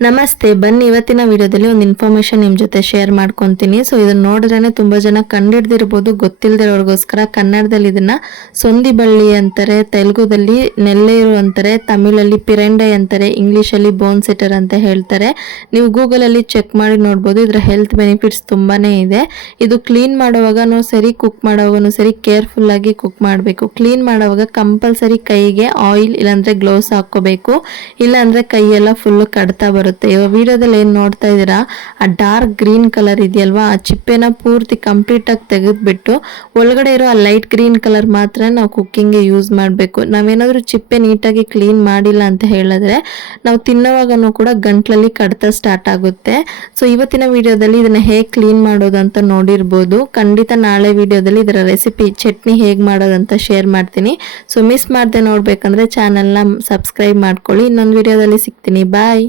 ನಮಸ್ತೆ, ಬನ್ನಿ ಇವತ್ತಿನ ವಿಡಿಯೋದಲ್ಲಿ ಒಂದು ಇನ್ಫಾರ್ಮೇಶನ್ ನಿಮ್ಮ ಜೊತೆ ಶೇರ್ ಮಾಡ್ಕೊತೀನಿ. ಸೊ ಇದನ್ನ ನೋಡಿದ್ರೇನೆ ತುಂಬಾ ಜನ ಕಂಡಿಡ್ದಿರ್ಬೋದು, ಗೊತ್ತಿಲ್ಲದಿರೋರ್ಗೋಸ್ಕರ ಕನ್ನಡದಲ್ಲಿ ಇದನ್ನ ಸೊಂದಿ ಬಳ್ಳಿ ಅಂತಾರೆ, ತೆಲುಗುದಲ್ಲಿ ನೆಲ್ಲೇರು ಅಂತಾರೆ, ತಮಿಳಲ್ಲಿ ಪಿರಂಡೈ ಅಂತಾರೆ, ಇಂಗ್ಲಿಷಲ್ಲಿ ಬೋನ್ ಸೆಟರ್ ಅಂತ ಹೇಳ್ತಾರೆ. ನೀವು ಗೂಗಲ್ ಅಲ್ಲಿ ಚೆಕ್ ಮಾಡಿ ನೋಡ್ಬೋದು. ಇದರ ಹೆಲ್ತ್ ಬೆನಿಫಿಟ್ಸ್ ತುಂಬಾನೇ ಇದೆ. ಇದು ಕ್ಲೀನ್ ಮಾಡುವಾಗನೂ ಸರಿ, ಕುಕ್ ಮಾಡುವಾಗನೂ ಸರಿ ಕೇರ್ಫುಲ್ ಆಗಿ ಕುಕ್ ಮಾಡಬೇಕು. ಕ್ಲೀನ್ ಮಾಡುವಾಗ ಕಂಪಲ್ಸರಿ ಕೈಗೆ ಆಯಿಲ್ ಇಲ್ಲಾಂದ್ರೆ ಗ್ಲೌಸ್ ಹಾಕೋಬೇಕು, ಇಲ್ಲಾಂದ್ರೆ ಕೈಯೆಲ್ಲ ಫುಲ್ ಕಡ್ತಾ ಬರುತ್ತೆ. ಇವಾಗ ವಿಡಿಯೋದಲ್ಲಿ ಏನ್ ನೋಡ್ತಾ ಇದ್ದೀರಾ, ಆ ಡಾರ್ಕ್ ಗ್ರೀನ್ ಕಲರ್ ಇದೆಯಲ್ವಾ, ಆ ಚಿಪ್ಪೆನ ಪೂರ್ತಿ ಕಂಪ್ಲೀಟ್ ಆಗಿ ತೆಗೆದ್ಬಿಟ್ಟು ಒಳಗಡೆ ಇರೋ ಆ ಲೈಟ್ ಗ್ರೀನ್ ಕಲರ್ ಮಾತ್ರ ನಾವು ಕುಕ್ಕಿಂಗ್ಗೆ ಯೂಸ್ ಮಾಡಬೇಕು. ನಾವೇನಾದ್ರೂ ಚಿಪ್ಪೆ ನೀಟಾಗಿ ಕ್ಲೀನ್ ಮಾಡಿಲ್ಲ ಅಂತ ಹೇಳಿದ್ರೆ ನಾವು ತಿನ್ನೋವಾಗನೂ ಕೂಡ ಗಂಟ್ಲಲ್ಲಿ ಕಡ್ತ ಸ್ಟಾರ್ಟ್ ಆಗುತ್ತೆ. ಸೊ ಇವತ್ತಿನ ವಿಡಿಯೋದಲ್ಲಿ ಇದನ್ನ ಹೇಗೆ ಕ್ಲೀನ್ ಮಾಡೋದು ಅಂತ ನೋಡಿರ್ಬೋದು. ಖಂಡಿತ ನಾಳೆ ವಿಡಿಯೋದಲ್ಲಿ ಇದರ ರೆಸಿಪಿ ಚಟ್ನಿ ಹೇಗೆ ಮಾಡೋದಂತ ಶೇರ್ ಮಾಡ್ತೀನಿ. ಸೊ ಮಿಸ್ ಮಾಡದೆ ನೋಡ್ಬೇಕಂದ್ರೆ ಚಾನಲ್ನ ಸಬ್ಸ್ಕ್ರೈಬ್ ಮಾಡ್ಕೊಳ್ಳಿ. ಇನ್ನೊಂದು ವಿಡಿಯೋದಲ್ಲಿ ಸಿಗ್ತೀನಿ. ಬಾಯ್.